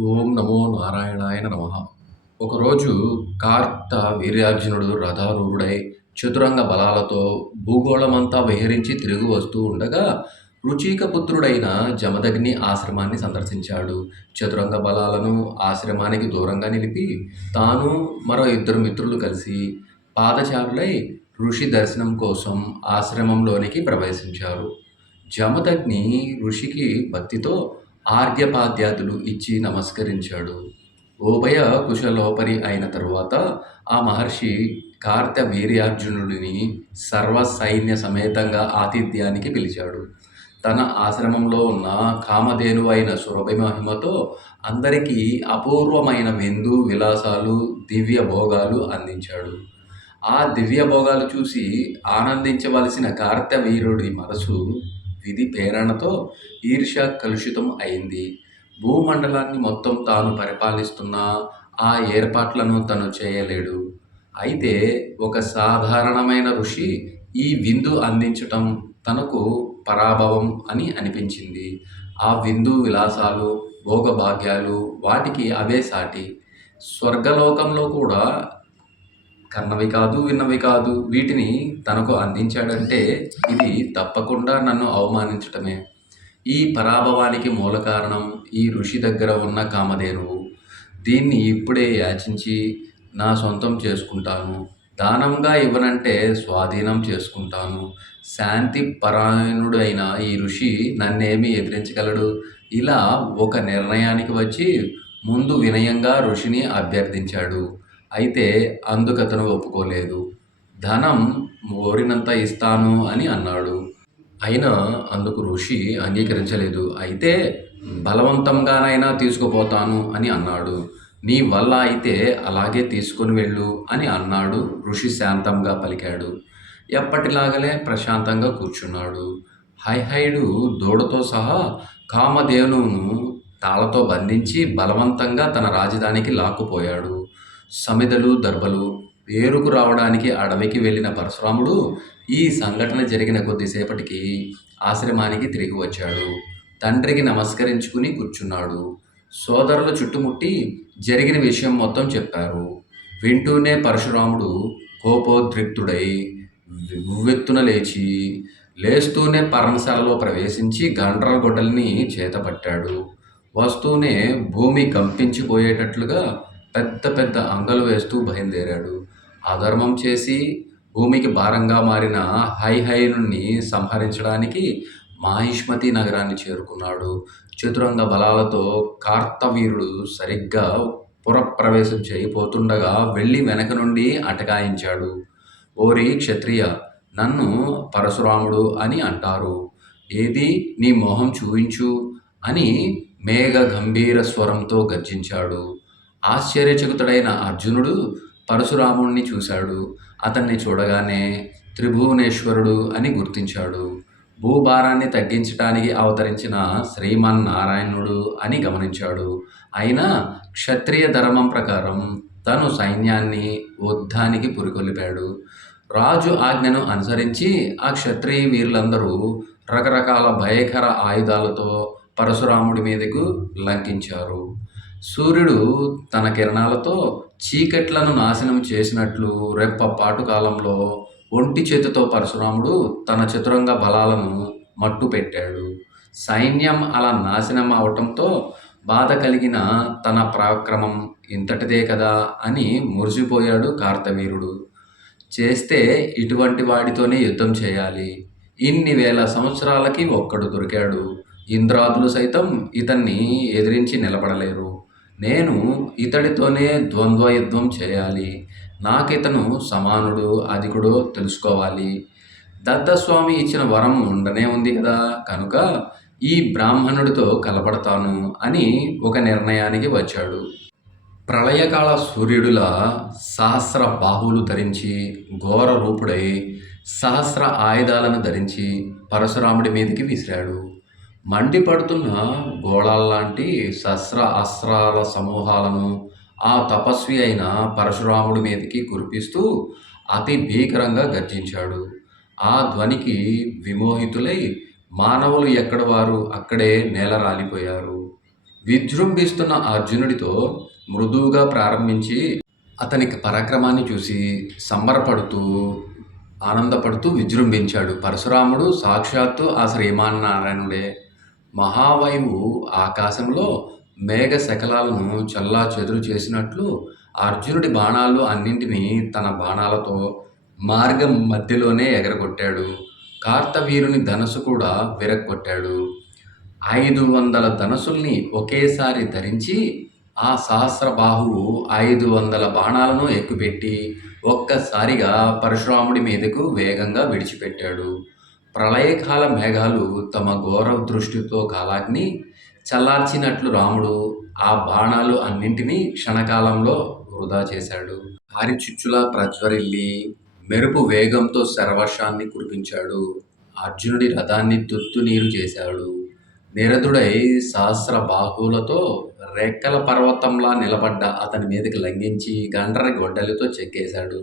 ఓం నమో నారాయణాయ నమః. ఒకరోజు కార్త వీర్యార్జునుడు రథారూఢుడై చతురంగ బలాలతో భూగోళమంతా విహరించి తిరిగి వస్తూ ఉండగా రుచికపుత్రుడైన జమదగ్ని ఆశ్రమాన్ని సందర్శించాడు. చతురంగ బలాలను ఆశ్రమానికి దూరంగా నిలిపి తాను మరో ఇద్దరు మిత్రులు కలిసి పాదచారులై ఋషి దర్శనం కోసం ఆశ్రమంలోనికి ప్రవేశించారు. జమదగ్ని ఋషికి భక్తితో ఆర్ఘ్యపాద్యాదులు ఇచ్చి నమస్కరించాడు. ఉభయ కుశలోపరి అయిన తరువాత ఆ మహర్షి కార్తవీర్యార్జునుడిని సర్వసైన్య సమేతంగా ఆతిథ్యానికి పిలిచాడు. తన ఆశ్రమంలో ఉన్న కామధేనువు అయిన సురభి మహిమతో అందరికీ అపూర్వమైన విందు విలాసాలు దివ్య భోగాలు అందించాడు. ఆ దివ్య భోగాలు చూసి ఆనందించవలసిన కార్తవీర్యుడి మనసు విధి ప్రేరణతో ఈర్ష్య కలుషితం అయింది. భూమండలాన్ని మొత్తం తాను పరిపాలిస్తున్నా ఆ ఏర్పాట్లను తను చేయలేడు. అయితే ఒక సాధారణమైన ఋషి ఈ విందు అందించటం తనకు పరాభవం అని అనిపించింది. ఆ విందు విలాసాలు భోగభాగ్యాలు వాటికి అవే సాటి. స్వర్గలోకంలో కూడా కన్నవి కాదు, విన్నవి కాదు. వీటిని తనకు అందించాడంటే ఇది తప్పకుండా నన్ను అవమానించటమే. ఈ పరాభవానికి మూల కారణం ఈ ఋషి దగ్గర ఉన్న కామధేనువు. దీన్ని ఇప్పుడే యాచించి నా సొంతం చేసుకుంటాను. దానంగా ఇవ్వనంటే స్వాధీనం చేసుకుంటాను. శాంతి పరాయణుడైన ఈ ఋషి నన్నేమి ఎదిరించగలడు? ఇలా ఒక నిర్ణయానికి వచ్చి ముందు వినయంగా ఋషిని అభ్యర్థించాడు. అయితే అందుకతను ఒప్పుకోలేదు. ధనం కోరినంత ఇస్తాను అని అన్నాడు. అయినా అందుకు ఋషి అంగీకరించలేదు. అయితే బలవంతంగానైనా తీసుకుపోతాను అని అన్నాడు. నీ వల్ల అయితే అలాగే తీసుకుని వెళ్ళు అని అన్నాడు. ఋషి శాంతంగా పలికాడు. ఎప్పటిలాగలే ప్రశాంతంగా కూర్చున్నాడు. హైహయుడు దూడతో సహా కామధేనువును తాళతో బంధించి బలవంతంగా తన రాజధానికి లాక్కుపోయాడు. సమిధలు దర్భలు ఏరుకు రావడానికి అడవికి వెళ్ళిన పరశురాముడు ఈ సంఘటన జరిగిన కొద్దిసేపటికి ఆశ్రమానికి తిరిగి వచ్చాడు. తండ్రికి నమస్కరించుకుని కూర్చున్నాడు. సోదరులు చుట్టుముట్టి జరిగిన విషయం మొత్తం చెప్పారు. వింటూనే పరశురాముడు కోపోద్రిక్తుడై ఉవ్వెత్తున లేస్తూనే పర్ణశాలలో ప్రవేశించి గండ్రగొడ్డలిని చేతపట్టాడు. వస్తూనే భూమి కంపించిపోయేటట్లుగా పెద్ద పెద్ద అంగలు వేస్తూ బయలుదేరాడు. అధర్మం చేసి భూమికి భారంగా మారిన హైహయుని సంహరించడానికి మాహిష్మతి నగరాన్ని చేరుకున్నాడు. చతురంగ బలాలతో కార్తవీరుడు సరిగ్గా పురప్రవేశం చేయబోతుండగా వెళ్ళి వెనక నుండి అటకాయించాడు. ఓరి క్షత్రియ, నన్ను పరశురాముడు అని అంటారు. ఏది నీ మొహం చూయించు అని మేఘ గంభీర స్వరంతో గర్జించాడు. ఆశ్చర్యచకితుడైన అర్జునుడు పరశురాముణ్ణి చూశాడు. అతన్ని చూడగానే త్రిభువనేశ్వరుడు అని గుర్తించాడు. భూభారాన్ని తగ్గించటానికి అవతరించిన శ్రీమన్నారాయణుడు అని గమనించాడు. అయినా క్షత్రియ ధర్మం ప్రకారం తను సైన్యాన్ని యుద్ధానికి పురికొల్పాడు. రాజు ఆజ్ఞను అనుసరించి ఆ క్షత్రియ వీరులందరూ రకరకాల భయకర ఆయుధాలతో పరశురాముడి మీదకు లంకించారు. సూర్యుడు తన కిరణాలతో చీకట్లను నాశనం చేసినట్లు రెప్పపాటు కాలంలో ఒంటి చేతితో పరశురాముడు తన చతురంగ బలాలను మట్టుపెట్టాడు. సైన్యం అలా నాశనం అవటంతో బాధ కలిగిన తన పరాక్రమం ఇంతటిదే కదా అని మురిసిపోయాడు కార్తవీరుడు. చేస్తే ఇటువంటి వాడితోనే యుద్ధం చేయాలి. ఇన్ని వేల సంవత్సరాలకి ఒక్కడు దొరికాడు. ఇంద్రాదులు సైతం ఇతన్ని ఎదిరించి నిలబడలేరు. నేను ఇతడితోనే ద్వంద్వ యుద్ధం చేయాలి. నాకితను సమానుడు అధికుడో తెలుసుకోవాలి. దత్తస్వామి ఇచ్చిన వరం ఉండనే ఉంది కదా, కనుక ఈ బ్రాహ్మణుడితో కలపడతాను అని ఒక నిర్ణయానికి వచ్చాడు. ప్రళయకాల సూర్యుడులా సహస్ర బాహువులు ధరించి ఘోర రూపుడై సహస్ర ఆయుధాలను ధరించి పరశురాముడి మీదకి విసిరాడు. మండిపడుతున్న గోళాల్లాంటి సహస్ర అస్త్రాల సమూహాలను ఆ తపస్వి అయిన పరశురాముడి మీదకి కురిపిస్తూ అతి భీకరంగా గర్జించాడు. ఆ ధ్వనికి విమోహితులై మానవులు ఎక్కడ వారు అక్కడే నేల రాలిపోయారు. విజృంభిస్తున్న అర్జునుడితో మృదువుగా ప్రారంభించి అతనికి పరాక్రమాన్ని చూసి సంబరపడుతూ ఆనందపడుతూ విజృంభించాడు. పరశురాముడు సాక్షాత్తు ఆ శ్రీమన్నారాయణుడే. మహావాయువు ఆకాశంలో మేఘ శకలాలను చెల్లాచెదురు చేసినట్లు అర్జునుడి బాణాలు అన్నింటినీ తన బాణాలతో మార్గం మధ్యలోనే ఎగరగొట్టాడు. కార్తవీరుని ధనస్సు కూడా విరగ్గొట్టాడు. 500 ధనస్సుల్ని ఒకేసారి ధరించి ఆ సహస్రబాహువు 500 బాణాలను ఎక్కుపెట్టి ఒక్కసారిగా పరశురాముడి మీదకు వేగంగా విడిచిపెట్టాడు. ప్రళయకాల మేఘాలు తమ ఘోర దృష్టితో కాలాగ్ని చల్లార్చినట్లు రాముడు ఆ బాణాలు అన్నింటినీ క్షణకాలంలో వృధా చేశాడు. చుచ్చులా ప్రజ్వరిల్లి మెరుపు వేగంతో శరవర్షాన్ని కురిపించాడు. అర్జునుడి రథాన్ని తుత్తునీరు చేశాడు. నిరతుడై సహస్ర బాహువులతో రెక్కల పర్వతంలా నిలబడ్డ అతని మీదకి లంఘించి గండ్రని గొడ్డలితో చెక్కేశాడు.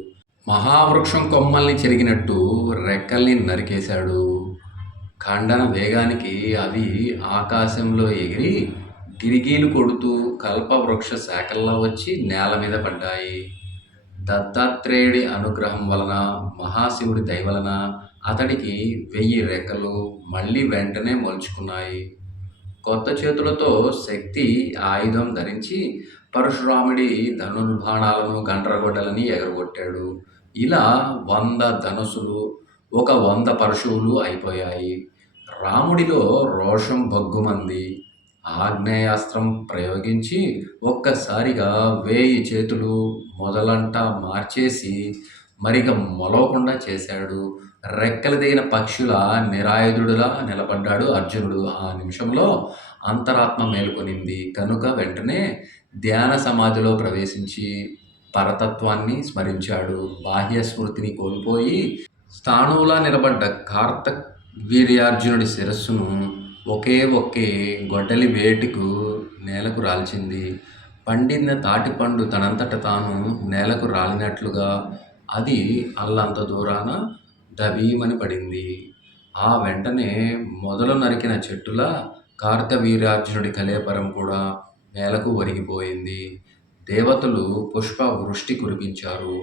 మహావృక్షం కొమ్మల్ని చెరిగినట్టు రెక్కల్ని నరికేశాడు. ఖండన వేగానికి అవి ఆకాశంలో ఎగిరి గిరిగీలు కొడుతూ కల్పవృక్ష శాఖల్లో వచ్చి నేల మీద పడ్డాయి. దత్తాత్రేయుడి అనుగ్రహం వలన, మహాశివుడి దయ వలన అతడికి 1000 రెక్కలు మళ్ళీ వెంటనే మొలుచుకున్నాయి. కొత్త చేతులతో శక్తి ఆయుధం ధరించి పరశురాముడి ధనుర్బాణాలను గండ్రగొడ్డలని ఎగరగొట్టాడు. ఇలా 100 ధనుసులు, ఒక 100 పరశువులు అయిపోయాయి. రాముడిలో రోషం భగ్గుమంది. ఆగ్నేయాస్త్రం ప్రయోగించి ఒక్కసారిగా 1000 చేతులు మొదలంటా మార్చేసి మరిక మొలవకుండా చేశాడు. రెక్కలు దిగిన పక్షుల నిరాయుధుడులా నిలబడ్డాడు అర్జునుడు. ఆ నిమిషంలో అంతరాత్మ మేల్కొనింది కనుక వెంటనే ధ్యాన సమాధిలో ప్రవేశించి పరతత్వాన్ని స్మరించాడు. బాహ్య స్మృతిని కోల్పోయి స్థాణువులా నిలబడ్డ వీర్యార్జునుడి శిరస్సును ఒకే గొడ్డలి వేటుకు నేలకు రాల్చింది. పండిన తాటిపండు తనంతట తాను నేలకు రాలినట్లుగా అది అల్లంత దూరాన దభీమని పడింది. ఆ వెంటనే మొదలు నరికిన చెట్టులా కార్తవీర్యార్జునుడి కళేబరం కూడా నేలకు ఒరిగిపోయింది. దేవతలు పుష్ప వృష్టి కురిపించారు.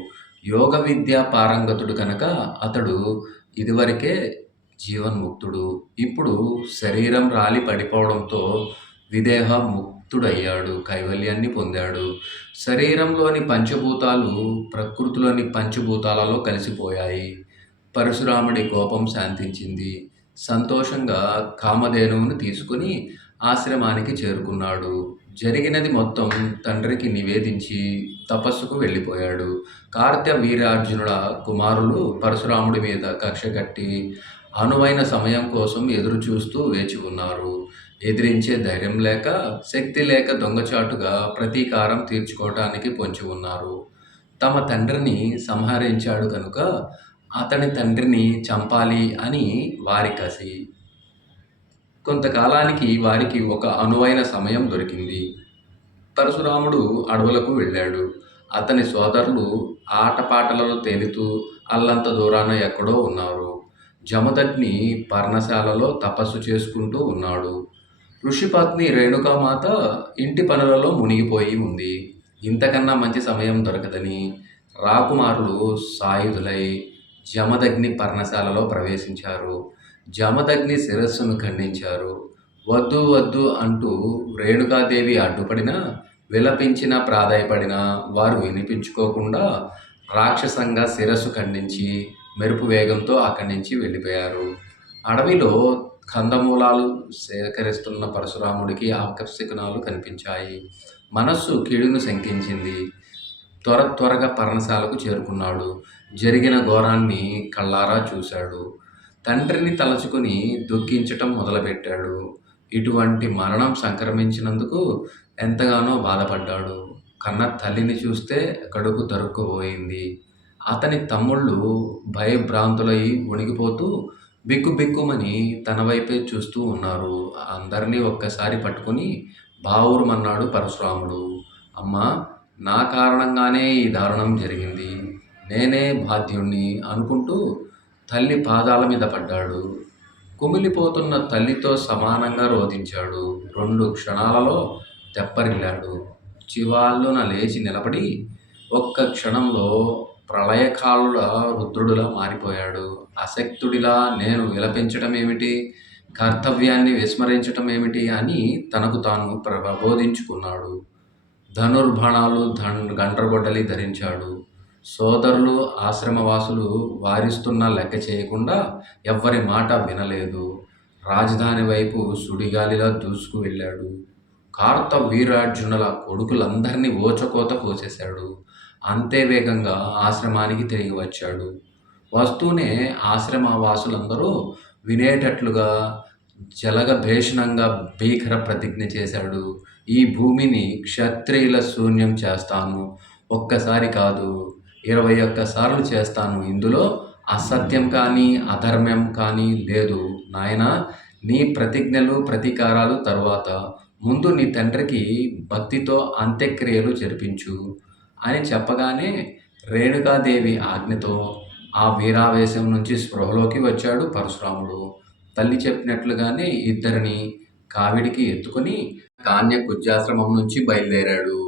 యోగ విద్యా పారంగతుడు కనుక అతడు ఇదివరకే జీవన్ముక్తుడు. ఇప్పుడు శరీరం రాలి పడిపోవడంతో విదేహ ముక్తుడయ్యాడు. కైవల్యాన్ని పొందాడు. శరీరంలోని పంచభూతాలు ప్రకృతిలోని పంచభూతాలలో కలిసిపోయాయి. పరశురాముడి కోపం శాంతించింది. సంతోషంగా కామధేనువును తీసుకుని ఆశ్రమానికి చేరుకున్నాడు. జరిగినది మొత్తం తండ్రికి నివేదించి తపస్సుకు వెళ్ళిపోయాడు. కార్తవీర్యార్జునుల కుమారులు పరశురాముడి మీద కక్ష కట్టి అనువైన సమయం కోసం ఎదురు చూస్తూ వేచి ఉన్నారు. ఎదిరించే ధైర్యం లేక, శక్తి లేక దొంగచాటుగా ప్రతీకారం తీర్చుకోవటానికి పొంచి ఉన్నారు. తమ తండ్రిని సంహరించాడు కనుక అతని తండ్రిని చంపాలి అని వారి కసి. కొంతకాలానికి వారికి ఒక అనువైన సమయం దొరికింది. పరశురాముడు అడవులకు వెళ్ళాడు. అతని సోదరులు ఆటపాటలలో తేలుతూ అల్లంత దూరాన ఎక్కడో ఉన్నారు. జమదగ్ని పర్ణశాలలో తపస్సు చేసుకుంటూ ఉన్నాడు. ఋషిపత్ని రేణుకామాత ఇంటి పనులలో మునిగిపోయి ఉంది. ఇంతకన్నా మంచి సమయం దొరకదని రాకుమారులు సాయుధులై జమదగ్ని పర్ణశాలలో ప్రవేశించారు. జమదగ్ని శిరస్సును ఖండించారు. వద్దు వద్దు అంటూ రేణుకాదేవి అడ్డుపడినా, విలపించినా, ప్రాధాయపడినా వారు వినిపించుకోకుండా రాక్షసంగా శిరస్సు ఖండించి మెరుపు వేగంతో అక్కడి నుంచి వెళ్ళిపోయారు. అడవిలో కందమూలాలు సేకరిస్తున్న పరశురాముడికి ఆకర్షణలు కనిపించాయి. మనస్సు కీడును శంకించింది. త్వరగా పర్ణశాలకు చేరుకున్నాడు. జరిగిన ఘోరాన్ని కళ్ళారా చూశాడు. తండ్రిని తలచుకుని దుఃఖించటం మొదలుపెట్టాడు. ఇటువంటి మరణం సంక్రమించినందుకు ఎంతగానో బాధపడ్డాడు. కన్న తల్లిని చూస్తే కడుపు తరుక్కుపోయింది. అతని తమ్ముళ్ళు భయభ్రాంతులై వణికిపోతూ బిక్కుబిక్కుమని తన వైపే చూస్తూ ఉన్నారు. అందరినీ ఒక్కసారి పట్టుకుని బావురుమన్నాడు పరశురాముడు. అమ్మా, నా కారణంగానే ఈ దారుణం జరిగింది. నేనే బాధ్యుణ్ణి అనుకుంటూ తల్లి పాదాల మీద పడ్డాడు. కుమిలిపోతున్న తల్లితో సమానంగా రోదించాడు. 2 క్షణాలలో తెప్పరిల్లాడు. చివాలున లేచి నిలబడి ఒక్క క్షణంలో ప్రళయకాలుల రుద్రుడిలా మారిపోయాడు. అశక్తుడిలా నేను విలపించటమేమిటి? కర్తవ్యాన్ని విస్మరించటమేమిటి? అని తనకు తాను ప్రబోధించుకున్నాడు. ధనుర్బాణాలు గండ్రగొడ్డలి ధరించాడు. సోదరులు, ఆశ్రమవాసులు వారిస్తున్నా లెక్క చేయకుండా ఎవ్వరి మాట వినలేదు. రాజధాని వైపు సుడిగాలిలా దూసుకు వెళ్ళాడు. కార్త వీరార్జునుల కొడుకులందరినీ ఓచకోత కోసేశాడు. అంతే వేగంగా ఆశ్రమానికి తిరిగి వచ్చాడు. వస్తూనే ఆశ్రమవాసులందరూ వినేటట్లుగా జలగభీషణంగా భీకర ప్రతిజ్ఞ చేశాడు. ఈ భూమిని క్షత్రియుల శూన్యం చేస్తాను. ఒక్కసారి కాదు, 21 సార్లు చేస్తాను. ఇందులో అసత్యం కానీ అధర్మం కానీ లేదు. నాయనా, నీ ప్రతిజ్ఞలు ప్రతీకారాలు తరువాత, ముందు నీ తండ్రికి భక్తితో అంత్యక్రియలు జరిపించు అని చెప్పగానే రేణుకాదేవి ఆజ్ఞతో ఆ వీరావేశం నుంచి స్పృహలోకి వచ్చాడు పరశురాముడు. తల్లి చెప్పినట్లుగానే ఇద్దరిని కావిడికి ఎత్తుకొని కాన్య కుబ్జాశ్రమం నుంచి బయలుదేరాడు.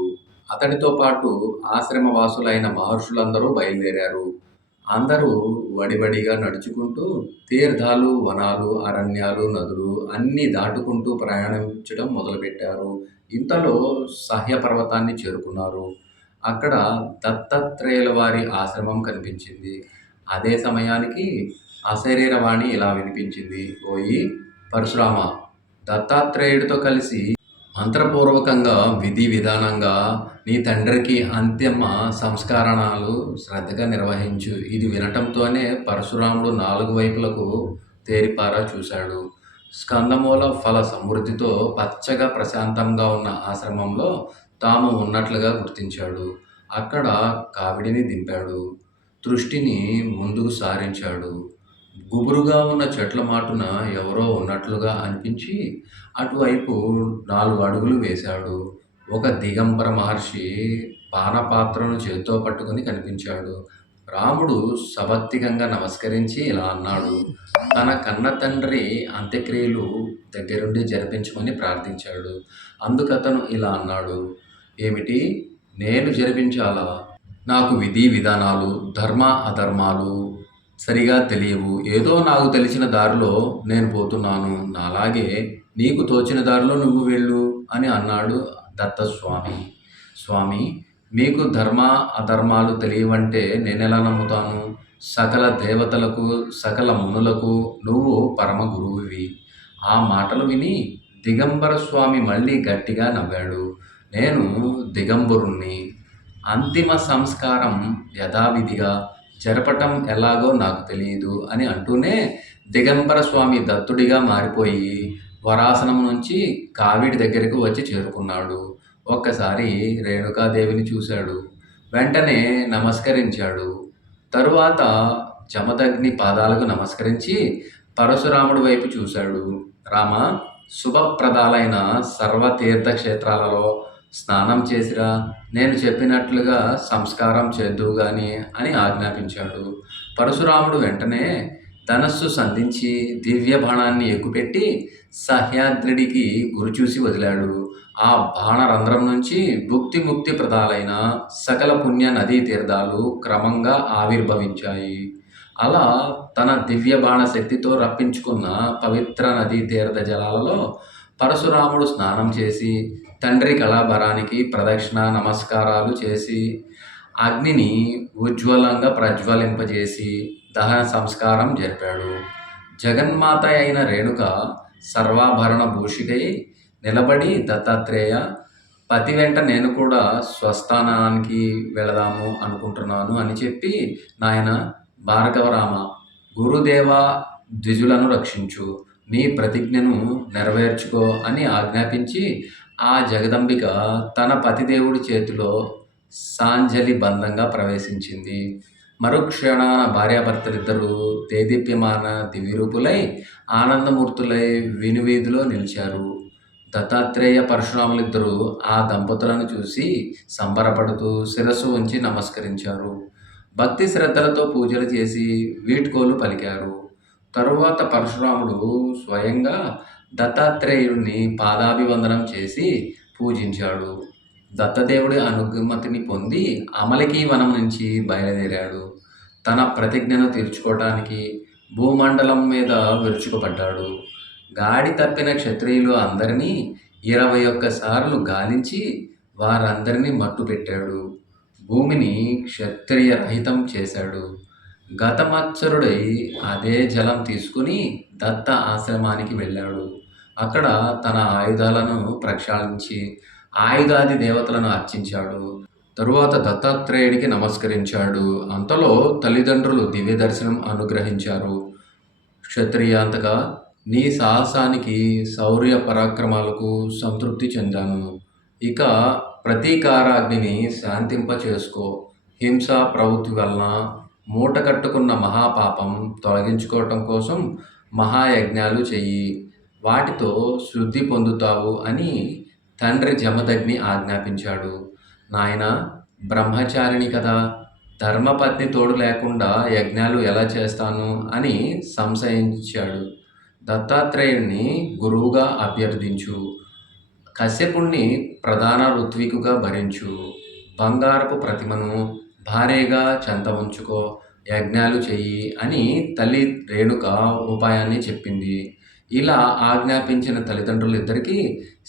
అతడితో పాటు ఆశ్రమవాసులైన మహర్షులందరూ బయలుదేరారు. అందరూ వడివడిగా నడుచుకుంటూ తీర్థాలు, వనాలు, అరణ్యాలు, నదులు అన్నీ దాటుకుంటూ ప్రయాణించడం మొదలుపెట్టారు. ఇంతలో సహ్య పర్వతాన్ని చేరుకున్నారు. అక్కడ దత్తాత్రేయుల వారి ఆశ్రమం కనిపించింది. అదే సమయానికి అశరీరవాణి ఇలా వినిపించింది. ఓయి పరశురామ, దత్తాత్రేయుడితో కలిసి మంత్రపూర్వకంగా విధి విధానంగా నీ తండ్రికి అంతిమ సంస్కరణలు శ్రద్ధగా నిర్వహించు. ఇది వినటంతోనే పరశురాముడు 4 వైపులకు తేరిపారా చూశాడు. స్కందమూల ఫల సమృద్ధితో పచ్చగా ప్రశాంతంగా ఉన్న ఆశ్రమంలో తాము ఉన్నట్లుగా గుర్తించాడు. అక్కడ కావిడిని దింపాడు. దృష్టిని ముందుకు సారించాడు. గుబురుగా ఉన్న చెట్ల మాటున ఎవరో ఉన్నట్లుగా అనిపించి అటువైపు 4 అడుగులు వేశాడు. ఒక దిగంబర మహర్షి పానపాత్రను చేత్తో పట్టుకుని కనిపించాడు. రాముడు సభక్తికంగా నమస్కరించి ఇలా అన్నాడు. తన కన్న తండ్రి అంత్యక్రియలు దగ్గరుండి జరిపించమని ప్రార్థించాడు. అందుకతను ఇలా అన్నాడు. ఏమిటి, నేను జరిపించాలా? నాకు విధి విధానాలు, ధర్మ అధర్మాలు సరిగా తెలియవు. ఏదో నాకు తెలిసిన దారిలో నేను పోతున్నాను. నాలాగే నీకు తోచిన దారిలో నువ్వు వెళ్ళు అని అన్నాడు దత్తస్వామి. స్వామి, మీకు ధర్మ అధర్మాలు తెలియవంటే నేనెలా నమ్ముతాను? సకల దేవతలకు, సకల మునులకు నువ్వు పరమ గురువువి. ఆ మాటలు విని దిగంబర స్వామి మళ్ళీ గట్టిగా నవ్వాడు. నేను దిగంబరుణ్ణి. అంతిమ సంస్కారం యథావిధిగా జరపటం ఎలాగో నాకు తెలియదు అని అంటూనే దిగంబర స్వామి దత్తుడిగా మారిపోయి వరాసనం నుంచి కావిడి దగ్గరకు వచ్చి చేరుకున్నాడు. ఒక్కసారి రేణుకాదేవిని చూశాడు. వెంటనే నమస్కరించాడు. తరువాత జమదగ్ని పాదాలకు నమస్కరించి పరశురాముడి వైపు చూశాడు. రామ, శుభప్రదాలైన సర్వతీర్థక్షేత్రాలలో స్నానం చేసిరా. నేను చెప్పినట్లుగా సంస్కారం చేద్దువు గాని అని ఆజ్ఞాపించాడు. పరశురాముడు వెంటనే ధనస్సు సంధించి దివ్య బాణాన్ని ఎక్కుపెట్టి సహ్యాద్రిడికి గురిచూసి వదిలాడు. ఆ బాణరంధ్రం నుంచి భుక్తి ముక్తి ప్రదాలైన సకల పుణ్య నదీ తీర్థాలు క్రమంగా ఆవిర్భవించాయి. అలా తన దివ్య బాణ శక్తితో రప్పించుకున్న పవిత్ర నదీ తీర్థ జలాలలో పరశురాముడు స్నానం చేసి తండ్రి కళాభరానికి ప్రదక్షిణ నమస్కారాలు చేసి అగ్నిని ఉజ్వలంగా ప్రజ్వలింపజేసి దహన సంస్కారం జరిపాడు. జగన్మాత అయిన రేణుక సర్వాభరణ భూషికై నిలబడి దత్తాత్రేయ, పతి వెంట నేను కూడా స్వస్థానానికి వెళదాము అనుకుంటున్నాను అని చెప్పి, నాయన భార్గవరామ, గురుదేవ ద్విజులను రక్షించు, నీ ప్రతిజ్ఞను నెరవేర్చుకో అని ఆజ్ఞాపించి ఆ జగదంబిక తన పతిదేవుడి చేతిలో సాంజలి బంధంగా ప్రవేశించింది. మరుక్షణాన భార్యాభర్తలిద్దరూ దేదీప్యమాన దివ్యరూపులై ఆనందమూర్తులై వినువీధిలో నిలిచారు. దత్తాత్రేయ పరశురాములిద్దరూ ఆ దంపతులను చూసి సంబరపడుతూ శిరస్సు ఉంచి నమస్కరించారు. భక్తి శ్రద్ధలతో పూజలు చేసి వీడ్కోలు పలికారు. తరువాత పరశురాముడు స్వయంగా దత్తాత్రేయుడిని పాదాభివందనం చేసి పూజించాడు. దత్తదేవుడి అనుమతిని పొంది అమలకి వనం నుంచి బయలుదేరాడు. తన ప్రతిజ్ఞను తీర్చుకోవటానికి భూమండలం మీద విరుచుకుపడ్డాడు. గాడి తప్పిన క్షత్రియులు అందరినీ 21 సార్లు గాలించి వారందరినీ మట్టుపెట్టాడు. భూమిని క్షత్రియ రహితం చేశాడు. గతమత్సరుడై అదే జలం తీసుకుని దత్త ఆశ్రమానికి వెళ్ళాడు. అక్కడ తన ఆయుధాలను ప్రక్షాళించి ఆయుధాది దేవతలను అర్చించాడు. తరువాత దత్తాత్రేయుడికి నమస్కరించాడు. అంతలో తల్లిదండ్రులు దివ్య దర్శనం అనుగ్రహించారు. క్షత్రియాంతగా నీ సాహసానికి, శౌర్య పరాక్రమాలకు సంతృప్తి చెందాను. ఇక ప్రతీకారాగ్నిని శాంతింప చేసుకో. హింస ప్రవృత్తి వలన మూట కట్టుకున్న మహాపాపం తొలగించుకోవటం కోసం మహాయజ్ఞాలు చెయ్యి. వాటితో శుద్ధి పొందుతావు అని తండ్రి జమదగ్ని ఆజ్ఞాపించాడు. నాయనా, బ్రహ్మచారిణి కదా, ధర్మపత్ని తోడు లేకుండా యజ్ఞాలు ఎలా చేస్తాను అని సంశయించాడు. దత్తాత్రేయుణ్ణి గురువుగా అభ్యర్థించు. కశ్యపుణ్ణి ప్రధాన ఋత్వికుగా భరించు. బంగారపు ప్రతిమను భార్యగా చెంత ఉంచుకో. యజ్ఞాలు చెయ్యి అని తల్లి రేణుక ఉపాయాన్ని చెప్పింది. ఇలా ఆజ్ఞాపించిన తల్లిదండ్రులిద్దరికీ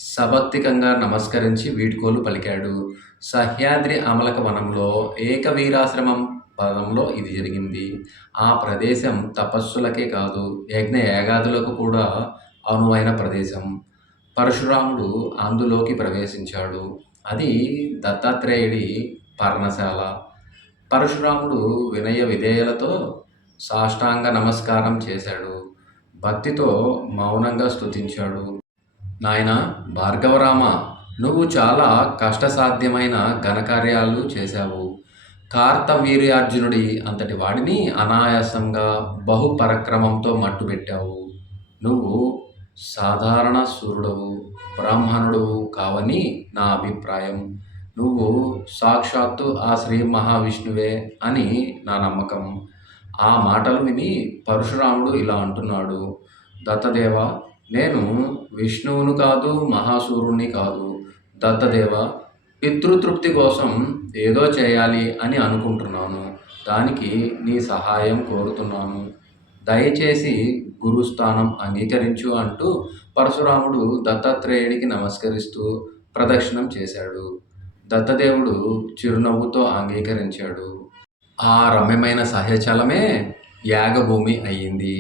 సభక్తికంగా నమస్కరించి వీడ్కోలు పలికాడు. సహ్యాద్రి అమలక వనంలో ఏకవీరాశ్రమం పదంలో ఇది జరిగింది. ఆ ప్రదేశం తపస్సులకే కాదు, యజ్ఞ యాగాదులకు కూడా అనువైన ప్రదేశం. పరశురాముడు అందులోకి ప్రవేశించాడు. అది దత్తాత్రేయుడి పర్ణశాల. పరశురాముడు వినయ విధేయలతో సాష్టాంగ నమస్కారం చేశాడు. భక్తితో మౌనంగా స్తుతించాడు. నాయనా భార్గవరామ, నువ్వు చాలా కష్టసాధ్యమైన ఘనకార్యాలు చేశావు. కార్తవీర్యార్జునుడి అంతటి వాడిని అనాయాసంగా బహుపరక్రమంతో మట్టుబెట్టావు. నువ్వు సాధారణ సూర్యుడవు, బ్రాహ్మణుడవు కావని నా అభిప్రాయం. నువ్వు సాక్షాత్తు ఆ శ్రీ మహావిష్ణువే అని నా నమ్మకం. ఆ మాటలు విని పరశురాముడు ఇలా అంటున్నాడు. దత్తదేవ, నేను విష్ణువును కాదు, మహాసూరుణ్ణి కాదు. దత్తదేవ, పితృతృప్తి కోసం ఏదో చేయాలి అని అనుకుంటున్నాను. దానికి నీ సహాయం కోరుతున్నాను. దయచేసి గురుస్థానం అంగీకరించు అంటూ పరశురాముడు దత్తాత్రేయుడికి నమస్కరిస్తూ ప్రదక్షిణం చేశాడు. దత్తదేవుడు చిరునవ్వుతో అంగీకరించాడు. ఆ రమ్యమైన సహ్యచలమే యాగభూమి అయ్యింది.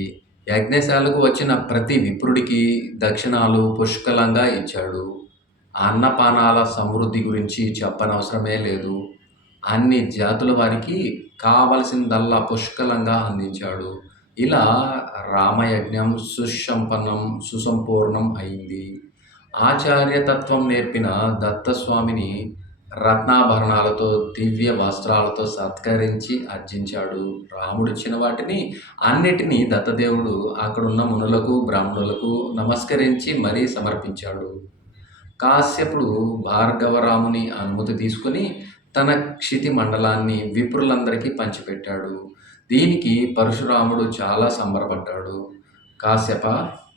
యజ్ఞశాలకు వచ్చిన ప్రతి విప్రుడికి దక్షిణాలు పుష్కలంగా ఇచ్చాడు. అన్నపానాల సమృద్ధి గురించి చెప్పనవసరమే లేదు. అన్ని జాతుల వారికి కావలసిందల్లా పుష్కలంగా అందించాడు. ఇలా రామయజ్ఞం సుసంపన్నం, సుసంపూర్ణం అయింది. ఆచార్యతత్వం నేర్పిన దత్తస్వామిని రత్నాభరణాలతో, దివ్య వస్త్రాలతో సత్కరించి అర్చించాడు. రాముడిచ్చిన వాటిని అన్నిటినీ దత్తదేవుడు అక్కడున్న మునులకు, బ్రాహ్మణులకు నమస్కరించి మరీ సమర్పించాడు. కాశ్యపుడు భార్గవరాముని అనుమతి తీసుకుని తన క్షితి మండలాన్ని విప్రులందరికీ పంచిపెట్టాడు. దీనికి పరశురాముడు చాలా సంబరపడ్డాడు. కాశ్యప,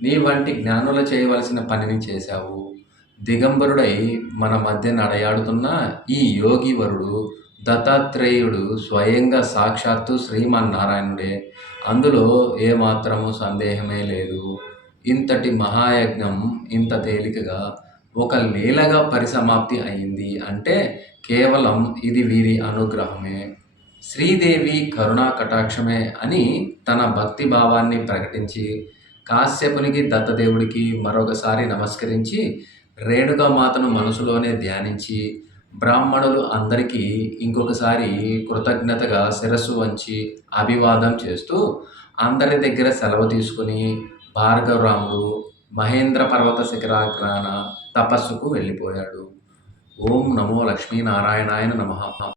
నీ వంటి జ్ఞానుల చేయవలసిన పనిని చేశావు. దిగంబరుడై మన మధ్య నడయాడుతున్న ఈ యోగివరుడు దత్తాత్రేయుడు స్వయంగా సాక్షాత్తు శ్రీమన్నారాయణుడే. అందులో ఏమాత్రము సందేహమే లేదు. ఇంతటి మహాయజ్ఞం ఇంత తేలికగా ఒక లీలగా పరిసమాప్తి అయింది అంటే కేవలం ఇది వీరి అనుగ్రహమే, శ్రీదేవి కరుణా కటాక్షమే అని తన భక్తి భావాన్ని ప్రకటించి కాశ్యపునికి, దత్తదేవుడికి మరొకసారి నమస్కరించి రేణుకామాతను మనసులోనే ధ్యానించి బ్రాహ్మణులు అందరికీ ఇంకొకసారి కృతజ్ఞతగా శిరస్సు వంచి అభివాదం చేస్తూ అందరి దగ్గర సెలవు తీసుకుని భార్గవరాముడు మహేంద్ర పర్వత శిఖరాగ్రాన తపస్సుకు వెళ్ళిపోయాడు. ఓం నమో లక్ష్మీనారాయణాయ నమః.